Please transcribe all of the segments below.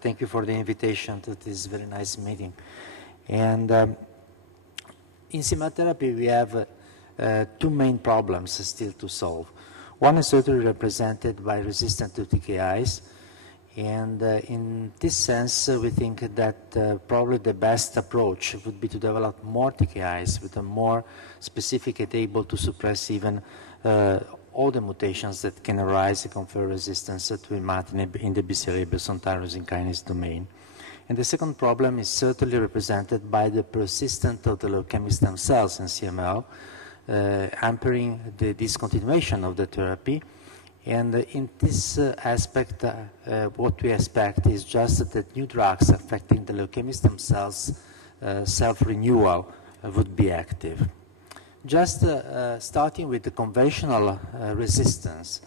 Thank you for the invitation to this very nice meeting. And in CML therapy, we have two main problems still to solve. One is certainly represented by resistance to TKIs. And in this sense, we think that probably the best approach would be to develop more TKIs with a more specific and able to suppress even all the mutations that can arise and confer resistance to imatinib in the BCR-ABL tyrosine kinase domain. And the second problem is certainly represented by the persistence of the leukemic stem cells in CML, hampering the discontinuation of the therapy. And in this aspect, what we expect is just that new drugs affecting the leukemic stem cells self-renewal would be active. Just starting with the conventional resistance,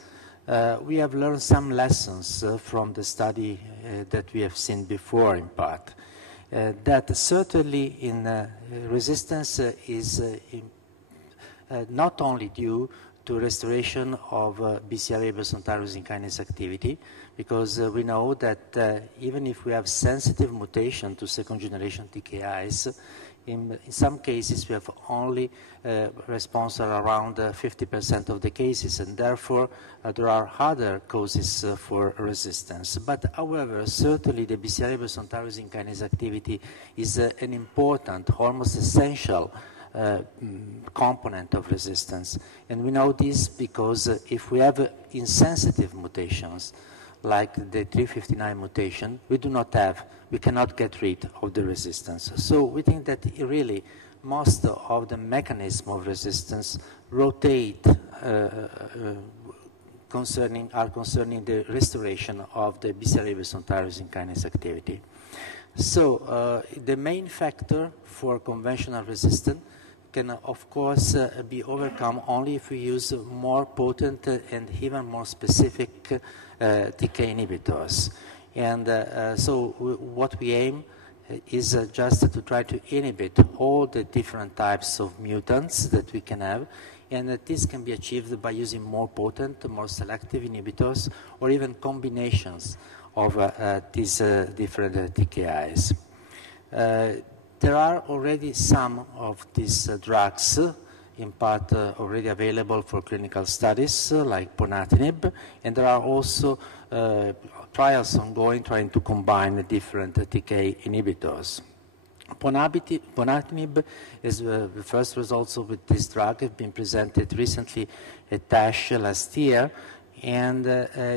we have learned some lessons from the study that we have seen before in part. That certainly in resistance is not only due to restoration of BCR-ABL tyrosine kinase activity, because we know that even if we have sensitive mutation to second-generation TKIs, in some cases we have only response around 50% of the cases, and therefore there are other causes for resistance. But however, certainly the BCR-ABL tyrosine kinase activity is an important, almost essential component of resistance. And we know this because if we have insensitive mutations, like the 359 mutation, we cannot get rid of the resistance. So we think that really most of the mechanism of resistance rotate concerning the restoration of the BCR-ABL tyrosine kinase activity. So the main factor for conventional resistance can, of course, be overcome only if we use more potent and even more specific TK inhibitors. And so what we aim is just to try to inhibit all the different types of mutants that we can have, and this can be achieved by using more potent, more selective inhibitors, or even combinations of these different TKIs. There are already some of these drugs, in part already available for clinical studies, like ponatinib, and there are also trials ongoing trying to combine different TK inhibitors. Ponatinib is the first results with this drug have been presented recently at ASH last year, and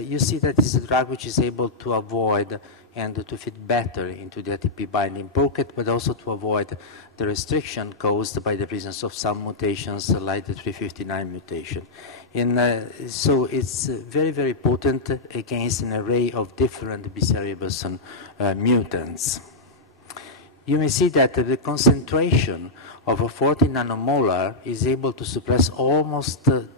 you see that this is a drug which is able to avoid and to fit better into the ATP binding pocket, but also to avoid the restriction caused by the presence of some mutations like the 359 mutation. And so it's very, very potent against an array of different BCR-ABL mutants. You may see that the concentration of 40 nanomolar is able to suppress almost the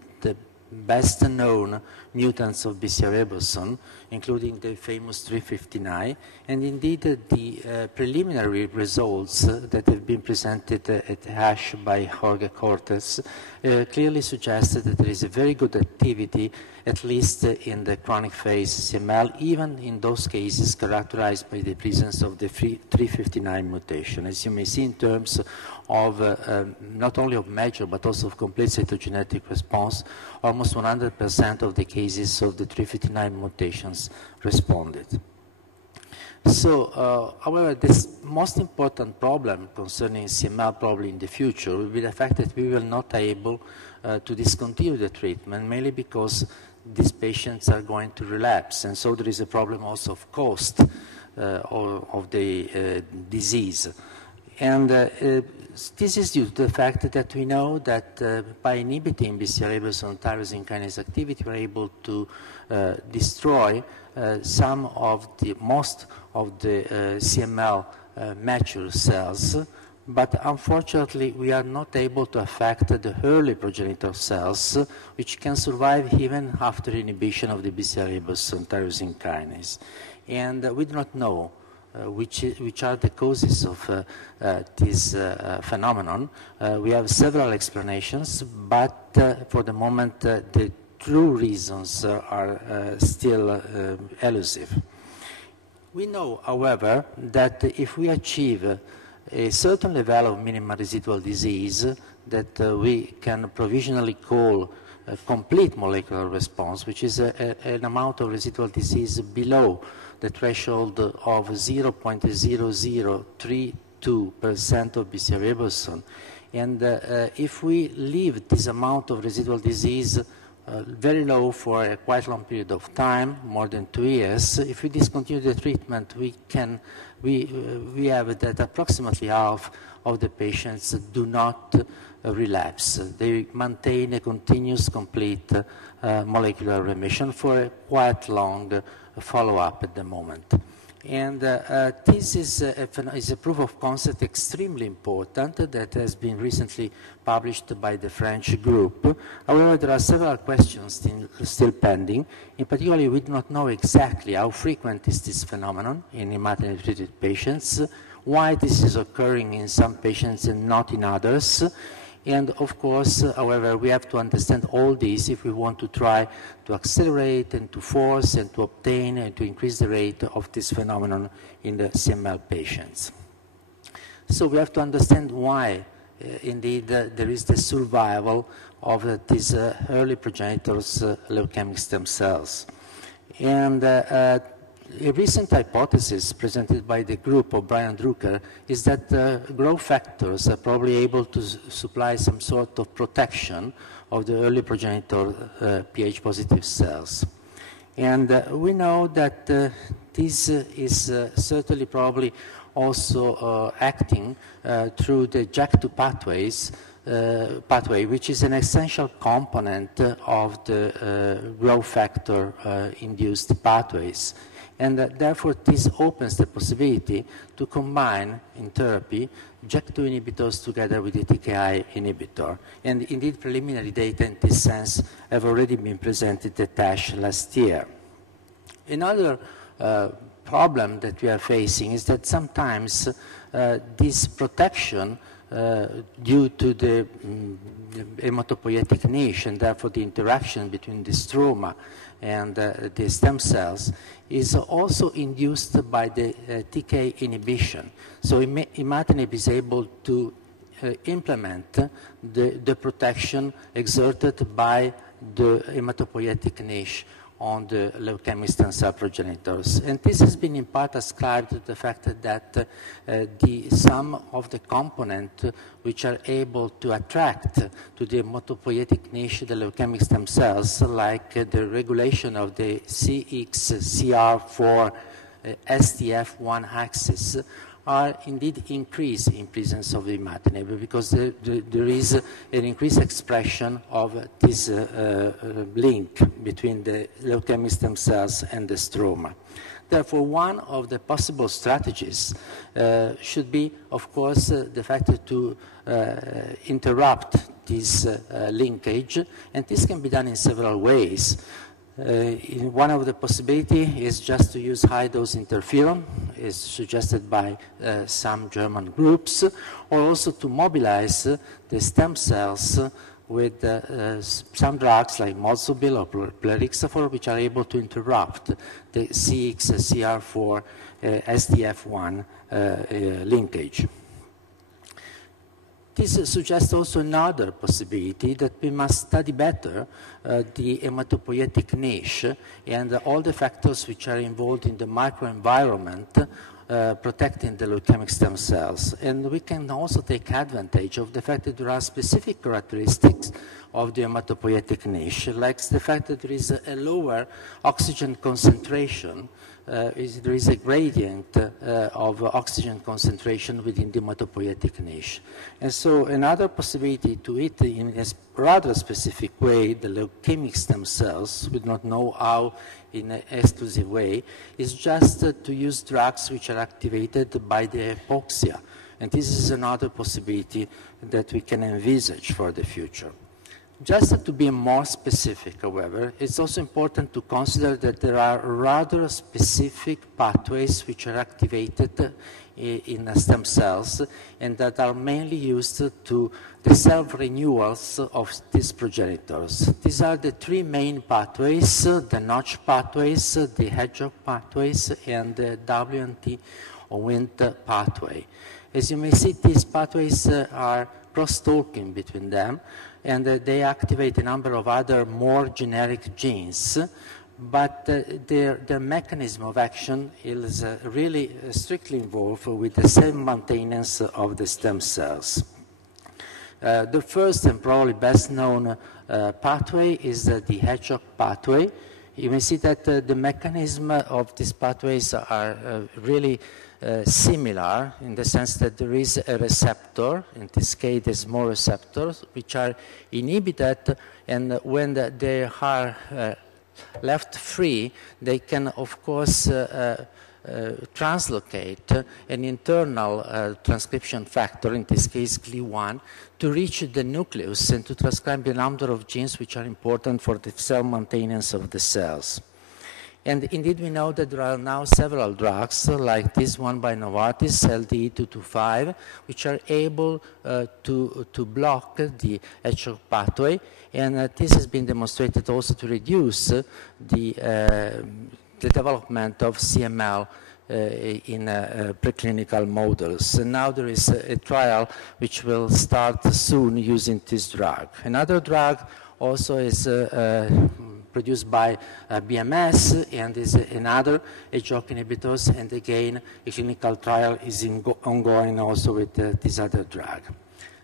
best known mutants of BCR-ABL, including the famous 359, and indeed the preliminary results that have been presented at ASH by Jorge Cortes clearly suggested that there is a very good activity, at least in the chronic phase CML, even in those cases characterized by the presence of the 359 mutation. As you may see in terms of not only of major but also of complete cytogenetic response, almost 100% of the cases of the 359 mutations responded. So, however, this most important problem concerning CML probably in the future will be the fact that we will not be able to discontinue the treatment, mainly because these patients are going to relapse, and so there is a problem also of cost of the disease. And this is due to the fact that we know that by inhibiting BCR-ABL tyrosine kinase activity, we're able to destroy most of the CML mature cells, but unfortunately we are not able to affect the early progenitor cells, which can survive even after inhibition of the BCR-ABL tyrosine kinase. And we do not know which are the causes of this phenomenon. We have several explanations, but for the moment the true reasons are still elusive. We know, however, that if we achieve a certain level of minimal residual disease that we can provisionally call a complete molecular response, which is an amount of residual disease below the threshold of 0.0032% of BCR Abelson. And if we leave this amount of residual disease very low for a quite long period of time, more than 2 years, if we discontinue the treatment, we have that approximately half of the patients do not relapse. They maintain a continuous, complete molecular remission for a quite long follow-up at the moment. And this is a proof of concept extremely important that has been recently published by the French group. However, there are several questions still pending. In particular, we do not know exactly how frequent is this phenomenon in imatinib-treated patients, why this is occurring in some patients and not in others. And of course, however, we have to understand all this if we want to try to accelerate and to force and to obtain and to increase the rate of this phenomenon in the CML patients. So we have to understand why, indeed, there is the survival of these early progenitors' leukemic stem cells. And a recent hypothesis presented by the group of Brian Drucker is that growth factors are probably able to supply some sort of protection of the early progenitor pH-positive cells. And we know that this is certainly probably also acting through the JAK2 pathway, which is an essential component of the growth factor-induced pathways. And therefore, this opens the possibility to combine in therapy JAK2 inhibitors together with the TKI inhibitor. And indeed, preliminary data in this sense have already been presented at ASH last year. Another problem that we are facing is that sometimes this protection due to the hematopoietic niche and therefore the interaction between the stroma and the stem cells is also induced by the TK inhibition. So imatinib is able to implement the protection exerted by the hematopoietic niche on the leukemic stem cell progenitors. And this has been in part ascribed to the fact that some of the components which are able to attract to the hematopoietic niche the leukemic stem cells, like the regulation of the CXCR4 STF1 axis, are indeed increased in presence of imatinib because there is an increased expression of this link between the leukemic stem cells and the stroma. Therefore, one of the possible strategies should be, of course, the fact to interrupt this linkage, and this can be done in several ways. One of the possibilities is just to use high-dose interferon, is suggested by some German groups, or also to mobilize the stem cells with some drugs like Mozobil or Plerixafor, which are able to interrupt the CXCR4 STF1 linkage. This suggests also another possibility that we must study better the hematopoietic niche and all the factors which are involved in the microenvironment protecting the leukemic stem cells. And we can also take advantage of the fact that there are specific characteristics of the hematopoietic niche, like the fact that there is a lower oxygen concentration. There is a gradient of oxygen concentration within the hematopoietic niche. And so another possibility to hit in a rather specific way the leukemic stem cells, we do not know how in an exclusive way, is just to use drugs which are activated by the hypoxia. And this is another possibility that we can envisage for the future. Just to be more specific, however, it's also important to consider that there are rather specific pathways which are activated in stem cells and that are mainly used to the self-renewals of these progenitors. These are the three main pathways, the notch pathways, the hedgehog pathways, and the WNT or Wnt pathway. As you may see, these pathways are cross-talking between them, and they activate a number of other more generic genes, but their mechanism of action is really strictly involved with the cell maintenance of the stem cells. The first and probably best known pathway is the hedgehog pathway. You may see that the mechanism of these pathways are really similar in the sense that there is a receptor, in this case the small receptors, which are inhibited, and when they are left free, they can of course translocate an internal transcription factor, in this case GLI1, to reach the nucleus and to transcribe a number of genes which are important for the cell maintenance of the cells. And indeed, we know that there are now several drugs, like this one by Novartis, LDE225, which are able to block the hedgehog pathway. And this has been demonstrated also to reduce the development of CML in preclinical models. And now there is a trial which will start soon using this drug. Another drug also is produced by BMS and is another hedgehog inhibitors, and again a clinical trial is ongoing also with this other drug.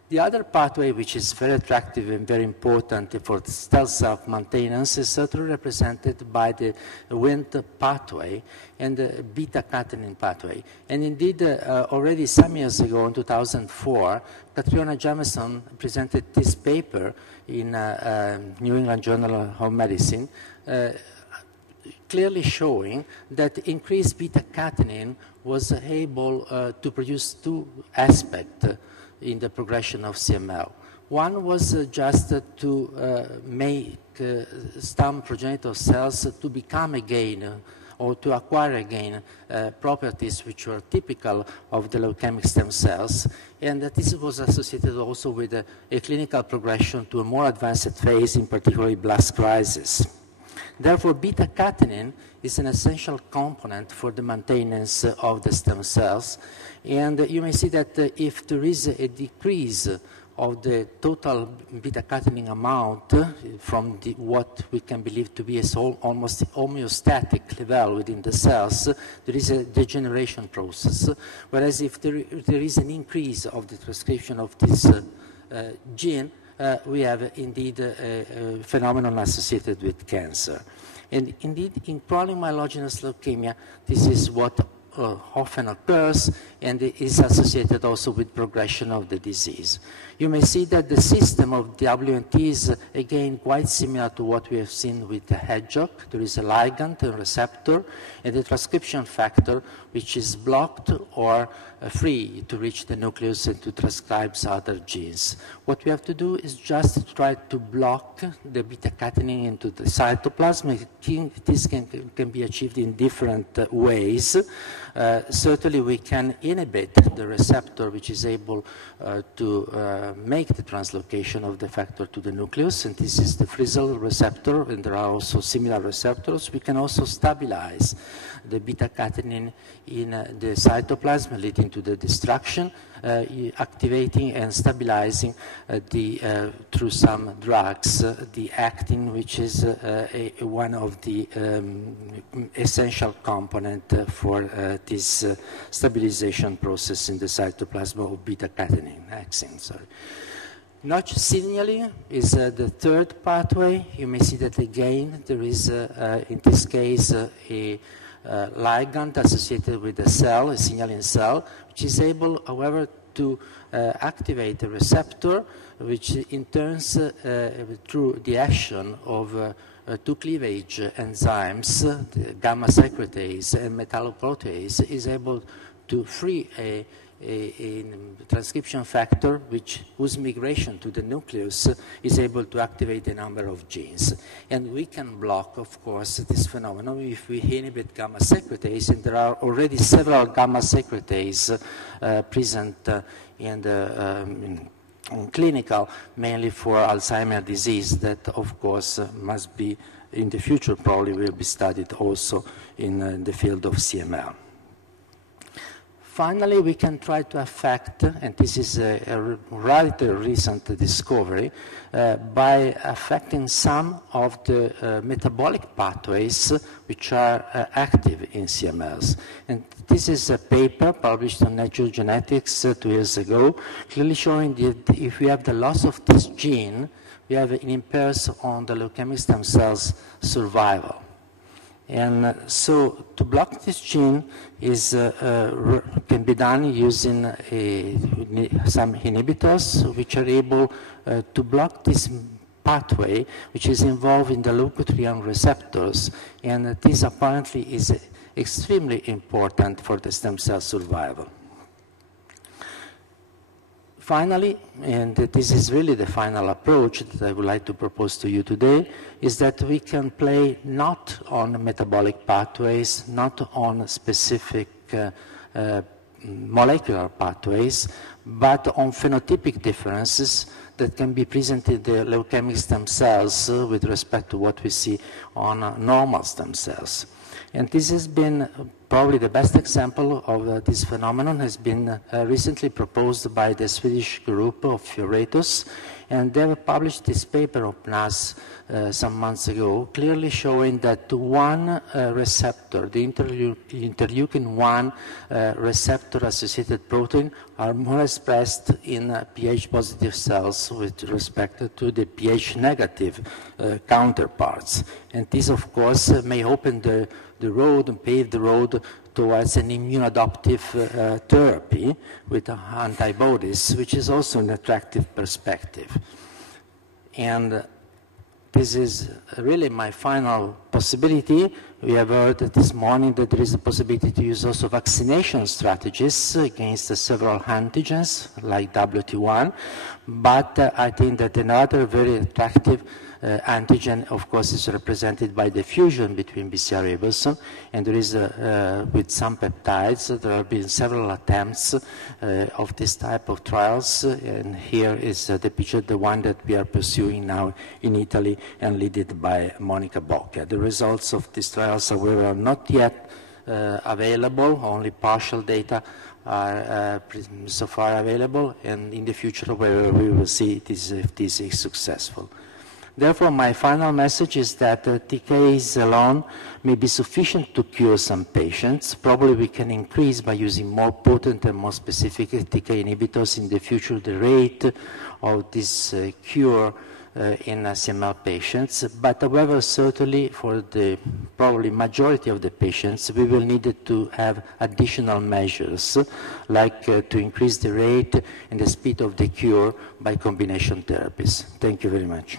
The other pathway which is very attractive and very important for cell self-maintenance is certainly represented by the Wnt pathway and the beta-catenin pathway. And indeed, already some years ago, in 2004, Catriona Jamieson presented this paper in New England Journal of Medicine, clearly showing that increased beta-catenin was able to produce two aspects in the progression of CML. One was just to make stem progenitor cells to become again or to acquire again properties which were typical of the leukemic stem cells, and that this was associated also with a clinical progression to a more advanced phase, in particular blast crisis. Therefore, beta-catenin is an essential component for the maintenance of the stem cells, and you may see that if there is a decrease of the total beta-catenin amount from what we can believe to be a almost homeostatic level within the cells, there is a degeneration process. Whereas if there is an increase of the transcription of this gene, we have indeed a phenomenon associated with cancer. And indeed, in chronic myelogenous leukemia, this is what often occurs, and it is associated also with progression of the disease. You may see that the system of the WNT is again quite similar to what we have seen with the hedgehog. There is a ligand, a receptor, and a transcription factor which is blocked or free to reach the nucleus and to transcribe other genes. What we have to do is just try to block the beta-catenin into the cytoplasm. This can be achieved in different ways. Certainly we can inhibit the receptor which is able to make the translocation of the factor to the nucleus, and this is the Frizzle receptor, and there are also similar receptors. We can also stabilize the beta-catenin in the cytoplasm, leading to the destruction, activating and stabilizing through some drugs, the actin, which is one of the essential component for this stabilization process in the cytoplasm of beta-catenin, axin, sorry. Notch signaling is the third pathway. You may see that again there is, in this case, a ligand associated with the cell, a signaling cell, which is able, however, to activate the receptor, which in turn, through the action of two cleavage enzymes, the gamma secretase and metalloprotease, is able to free a transcription factor whose migration to the nucleus is able to activate a number of genes. And we can block, of course, this phenomenon if we inhibit gamma secretase, and there are already several gamma secretase present in the in clinical, mainly for Alzheimer's disease, that of course must be in the future probably will be studied also in the field of CML. Finally, we can try to affect, and this is a rather recent discovery, by affecting some of the metabolic pathways which are active in CMLs. And this is a paper published in Nature Genetics 2 years ago, clearly showing that if we have the loss of this gene, we have an impairs on the leukemic stem cells survival. And so to block this gene can be done using some inhibitors which are able to block this pathway which is involved in the leukotriene receptors, and this apparently is extremely important for the stem cell survival. Finally, and this is really the final approach that I would like to propose to you today, is that we can play not on metabolic pathways, not on specific molecular pathways, but on phenotypic differences that can be presented in the leukemic stem cells with respect to what we see on normal stem cells. And this has been probably the best example of this phenomenon has been recently proposed by the Swedish group of Fioretus, and they have published this paper of NAS some months ago, clearly showing that one receptor, the interleukin-1 receptor-associated protein, are more expressed in pH-positive cells with respect to the pH-negative counterparts. And this, of course, may open the road and pave the road towards an immunoadaptive therapy with antibodies, which is also an attractive perspective. And this is really my final possibility. We have heard this morning that there is a possibility to use also vaccination strategies against several antigens like WT1, but I think that another very attractive antigen, of course, is represented by the fusion between BCR-ABL, and there is, with some peptides, there have been several attempts of this type of trials, and here is the picture, the one that we are pursuing now in Italy and led by Monica Bocca. The results of these trials, however, are not yet available, only partial data are so far available, and in the future we will see if this is successful. Therefore, my final message is that TKAs alone may be sufficient to cure some patients. Probably we can increase by using more potent and more specific TK inhibitors in the future the rate of this cure in CML patients. But however, certainly for the probably majority of the patients, we will need to have additional measures like to increase the rate and the speed of the cure by combination therapies. Thank you very much.